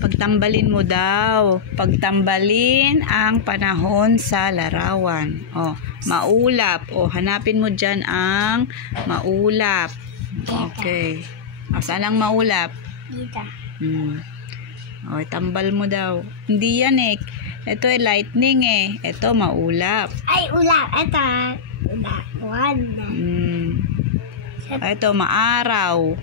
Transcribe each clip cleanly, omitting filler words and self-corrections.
Pagtambalin mo daw. Pagtambalin ang panahon sa larawan. Maulap. Hanapin mo dyan ang maulap. Okay. Saan ang maulap? Dito. Tambal mo daw. Hindi yan eh. Ito lightning eh. Ito maulap. Ay, ulap. Ito. Ulap. Ito maaraw.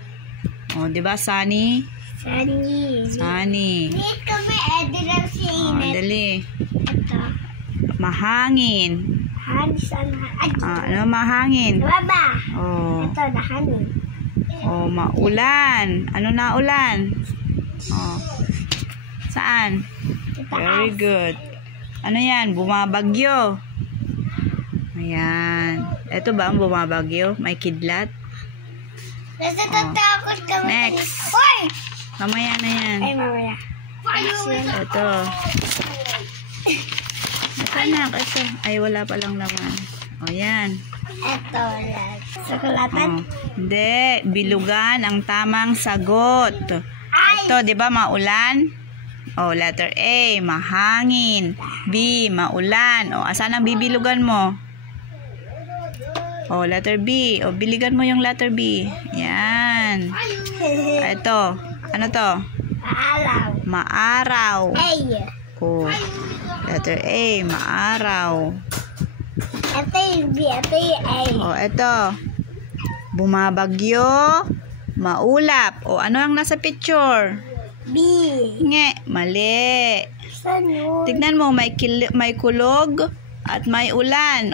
Diba sunny? Sunny. Dito kami, lang si Inet. Dali. Ito. Mahangin. Ano mahangin? Baba. Ito, Oh. nahangin. Maulan. Ano na ulan? Saan? Very good. Ano yan? Bumabagyo. Ayan. Ito ba ang bumabagyo? May kidlat? Natatakot kami. Next. Hoy! Mamaya na yan. Ay, mamaya. Ito. Ito na. Ito. Ay, wala palang laman. Yan. Ito lang. Sakulatan? Hindi. Bilugan ang tamang sagot. Ito, di ba maulan? Letter A, mahangin. B, maulan. Asan ang bibilugan mo? Letter B. Biligan mo yung letter B. Yan. Ito. Ano to? Maaraw. Maaraw. A. Letter A, maaraw. Ito yung B. Ito yung A. Ito. Bumabagyo. Maulap. Ano ang nasa picture? B. Mali. Saan yun? Tignan mo, may kulog at may ulan.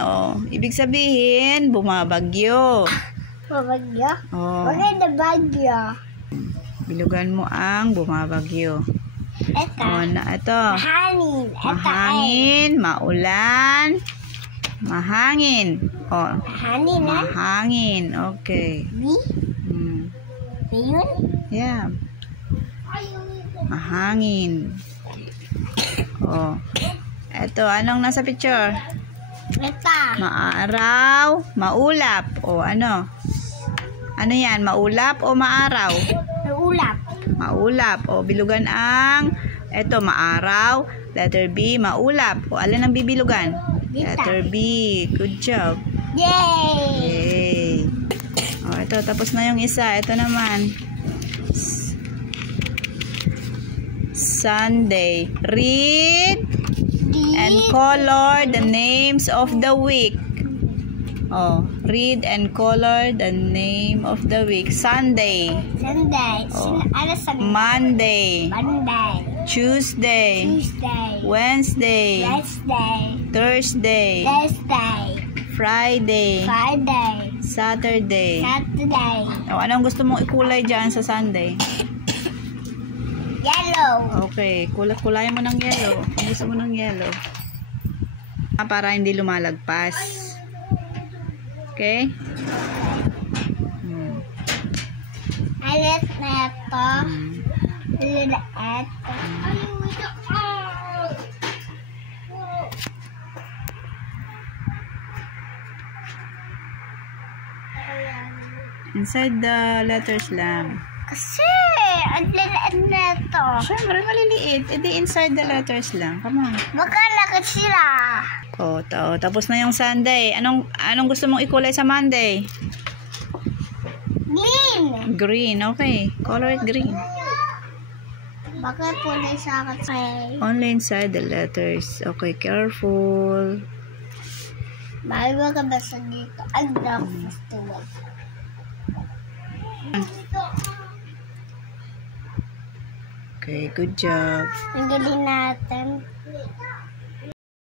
Ibig sabihin, bumabagyo. Bumabagyo? Bakit na bagyo? Bilugan mo ang bumabagyo. Ito. Ito. Mahangin. Mahangin, maulan, mahangin. Mahangin na? Mahangin. Okay. B? B yun? Yeah. Mahangin. Ito, anong nasa picture? Ito. Maaraw, maulap. Ano? Ano yan? Maulap o maaraw? Maulap. Maulap. Bilugan ang ito, maaraw. Letter B, maulap. Alin ang bibilugan? Letter B. Good job. Yay! Ito, tapos na yung isa. Ito naman. Sunday. Read and color the names of the week. Read and color the name of the week. Sunday. Ano sabi? Monday. Tuesday. Wednesday. Thursday. Friday. Saturday. Anong gusto mong ikulay dyan sa Sunday? Yellow. Okay, kulayan mo ng yellow. Kung gusto mo ng yellow. Para hindi lumalagpas. Okay? Alit na ito. Inside the letters lang. Kasi, ang liliit na ito. Siyempre, maliliit. Edi inside the letters lang. Come on. Baka lakad sila. Tapos na yung Sunday. Anong gusto mong ikulay sa Monday? Green. Green. Okay. Color it green. Baka kulay sa akin. Only inside the letters. Okay, careful. Mahal mo ka ba sa dito? Ang dapat tuwag. Okay, good job. Ang galing natin.